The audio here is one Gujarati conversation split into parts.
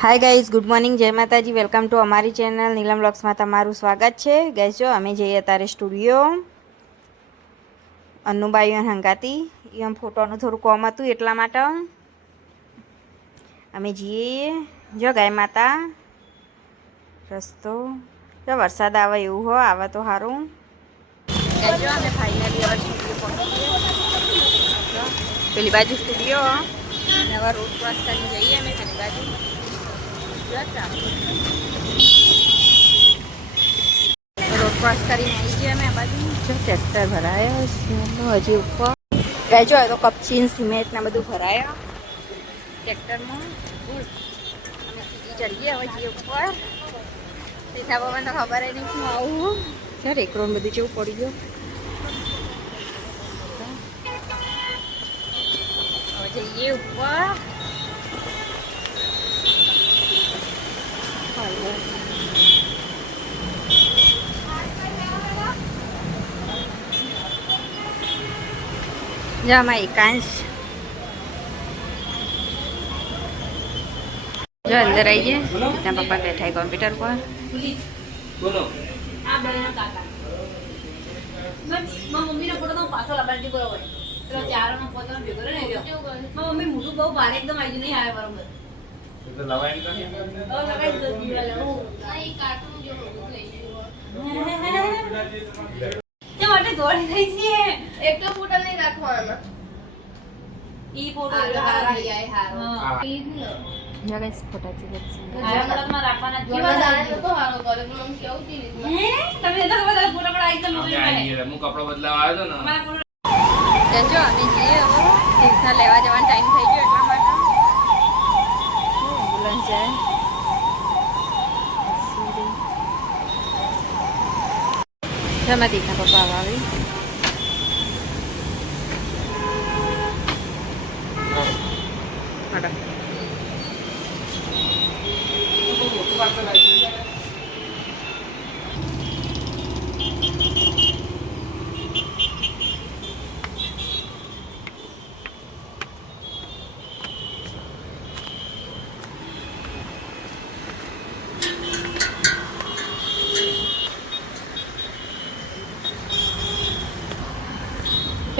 હાય ગાઈઝ, ગુડ મોર્નિંગ, જય માતાજી. વેલકમ ટુ અમારી ચેનલ નીલમ બ્લોગ્સમાં તમારું સ્વાગત છે. ગાઈઝ જો અમે જઈએ અત્યારે સ્ટુડિયો અન્નુબાઈ હંગાતી એમ ફોટોનું થોડું કોમ હતું એટલા માટે અમે જઈએ. જો ગાય માતા રસ્તો જો વરસાદ આવે એવું હો આવે તો સારું. ગાઈઝ જો અમે ફાઇનલી હવે સ્ટુડિયો પહોંચી ગઈએ. પેલી બાજુ સ્ટુડિયો અને હવે રોડ ક્રોસ કરીને જઈએ અમે પેલી બાજુ. રોડ ક્રોસ કરીને આવી ગયા અમે આ બાજુ. જો ટ્રેક્ટર ભરાયા હજી ઉપર રહેજો તો કપચી સિમેન્ટ ને બધું ભરાયા ટ્રેક્ટરમાં. અમે સીધી ચડીએ હવે જઈએ ઉપર. હિસાબોમાં તો ખબર નહીં શું આવું સર એકરો બધું જેવું પડી ગયું. હવે જઈએ ઉપર. જામાં એકાંશ જો અંદર આવી જાય. ત્યાં પપ્પા બેઠા કોમ્પ્યુટર પર. બોલો મમ્મીનો ફોટો તો પાછો લગાડી બરોબર. પેલો ચારનો ફોટો ભેગો ને રહ્યો. મમ્મી મોટું બહુ ભારે એકદમ આવી નહીં આવે બરોબર. તો લવાઈ નથી. ઓ લગાઈ દો જીવડા. આ ઈ કાર્ટૂન જો લઈ તે માટે દોડી થઈ છે. એકલો ફોટો નહીં રાખવાનો. ઈ ફોટો હારા આય હારો. ઈ ન ગાઈસ ફોટા છે બસ. આ મતલબમાં રાખવાના જોવા દાણે તો હારો કરે પણ હું કેવું થી હે તમે તો બધા ફોટો પડાઈ તો મોબાઈલ માં હું કપડો બદલાવા આવ્યો તો ને જો અમે જઈએ હવે તીર્થના લેવા જવાનો ટાઈમ થઈ ગયો એટલા માટે એમ્બ્યુલન્સ જાય. જમા તીર્થના પપ્પા આવી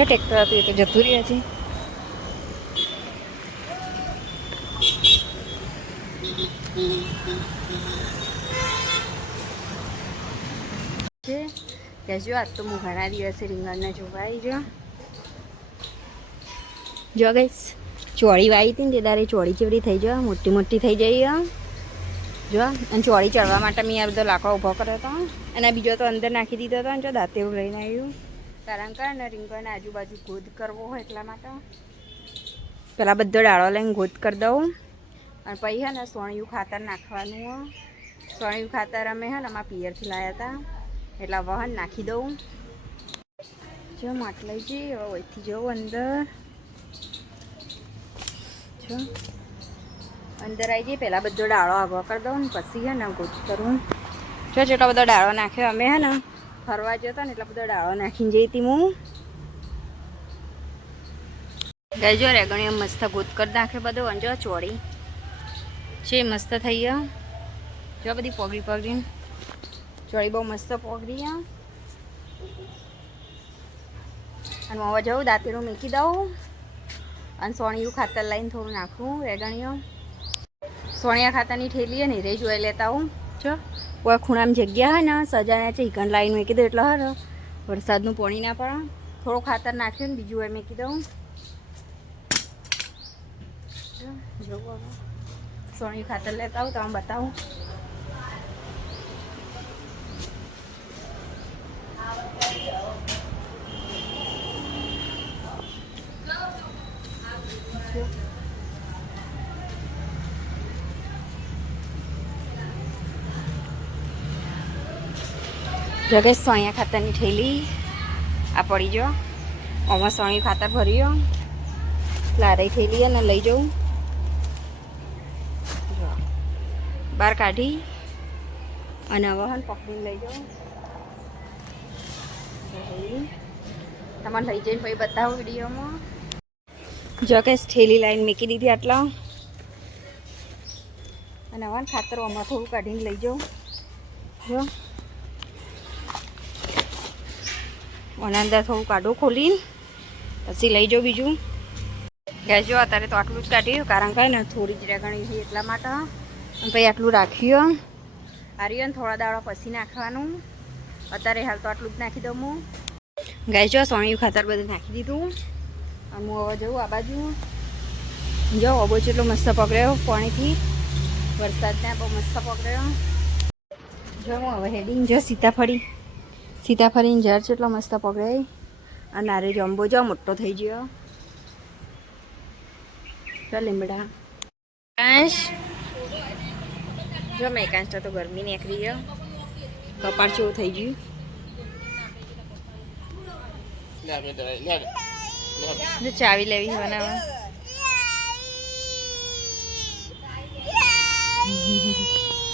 કે ટ્રેક્ટર હતું કે જતું રહ્યા છે. જો આજ તો હું ઘણા દિવસે રીંગણના જોવાઈ જો ગઈશ ચોળી વાવી હતી ને તે દારે ચોળી ચેવડી થઈ જાય મોટી મોટી થઈ જાય જો. અને ચોળી ચડવા માટે મેં આ બધો લાકડો ઊભો કર્યો હતો અને બીજો તો અંદર નાખી દીધો હતો ને જો દાંતે એવું લઈને આવ્યું. કારણ કે ને રીંગણને આજુબાજુ ગોદ કરવો હોય એટલા માટે પેલા બધો ડાળો લઈને ગોદ કરી દઉં. અને પછી હે ને સોણિયું ખાતર નાખવાનું. સોણિયું ખાતર અમે હે ને અમારા પિયરથી લાવ્યા હતા એટલે વહન નાખી દઉં. જો માટલાઈ જઈ હવે ઓયથી જવું અંદર. જો અંદર આવી જઈએ પહેલાં બધો ડાળો આગળ કરી દઉં ને પછી હે ને ગોદ કરું. જો જેટલો બધો ડાળો નાખ્યો અમે હે ને ફરવા જતો ને એટલે બધો ડાળો નાખીને જઈ હતી હું. ગજો રેગણીઓ મસ્ત ગોદ કરી નાખે બધું. અને જો ચોળી છે મસ્ત થઈ ગયા. જો બધી પોગળી પોગળીને ચોળી બહુ મસ્ત પોગળી. અને હવે જવું દાંતેરું મૂકી દઉં અને સોણિયું ખાતર લઈને થોડું નાખું. રેગણીઓ સોણિયા ખાતરની ઠેલી ને રે જોઈ લેતા હું. જો કોઈ ખૂણામાં જગ્યા હોય ને સજાના ચીકન લાઈન મૂકી દઉં એટલે હર વરસાદનું પાણી ના પડે. થોડું ખાતર નાખ્યું ને બીજું હોય મૂકી દઉં. જોવો સોણિયું ખાતર લેતા આવું તમે બતાવું. જગે સોણિયા ખાતરની થેલી આ પડી જો આમાં સોણિયું ખાતર ભર્યો લારી થેલી અને લઈ જાઉં. બહાર કાઢી અને વહન પકડીને લઈ જાઉં. તમારે લઈ જઈને પછી બતાવો વિડીયોમાં. જો કે થેલી લાઈન મૂકી દીધી આટલા અને હવે ખાતર આમાં થોડું કાઢીને લઈ જાઉં જો આના અંદર થોડું કાઢું ખોલીને પછી લઈ જાઉં બીજું ગેસ જો અત્યારે તો આટલું જ કાઢ્યું કારણ કે ને થોડી જ રેગણી છે એટલા માટે અને પછી આટલું રાખ્યું આર્યન થોડા દાડા પછી નાખવાનું અત્યારે હાલ તો આટલું જ નાખી દઉં હું ગાય જો સોણિયું ખાતર બધું નાખી દીધું અને હું હવે જવું આ બાજુ જો ઓબો જેટલો મસ્ત પકડ્યો પાણીથી વરસાદને બહુ મસ્ત પકડ્યો જો હું હવે હેડીને જો સીતાફળીને ઝાડ જેટલો મસ્ત પકડાય અને આરે જંબો જો મોટો થઈ ગયો જો લીમડા કાંશ જો મેં કાંશ તો ગરમી નીકળી ગયો કપાળ જેવું થઈ ગયું જો ચાવી લેવી બનાવવા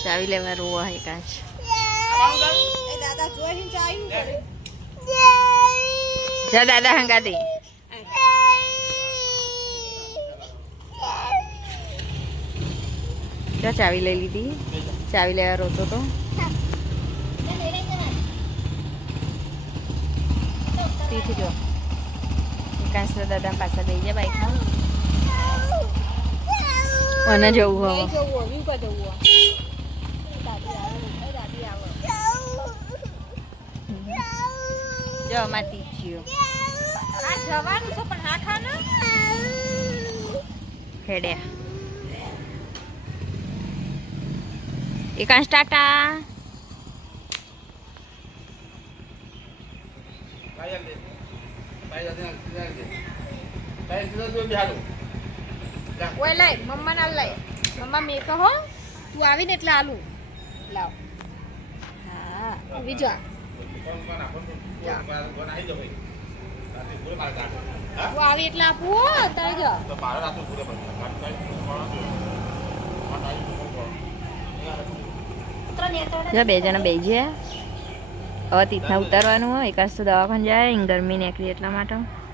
ચાવી લેવા રોવા હે કાંચ જા દાદા હંગા દે જો ચાવી લઈ લીધી ચાવી લેવા રોતો તો તેથી જો કાંચ દાદા પાછા દઈ જાય બાઈકમાં અને જવું હવે જો માતી જીઓ આ જવાનું છે પણ હા ખા ના હેડ્યા એકાંશ ટાટા ઓય લઈ મમ્મા ના લઈ મમ્મા મેં કહો તું આવીને એટલે આલુ લાવ હા બીજો હું આવી એટલે આપું તારે જો બે જણા બે છે હવે તીથના ઉતારવાનું હોય એકાદ તો દવાખાને જાય ગરમી નીકળી એટલા માટે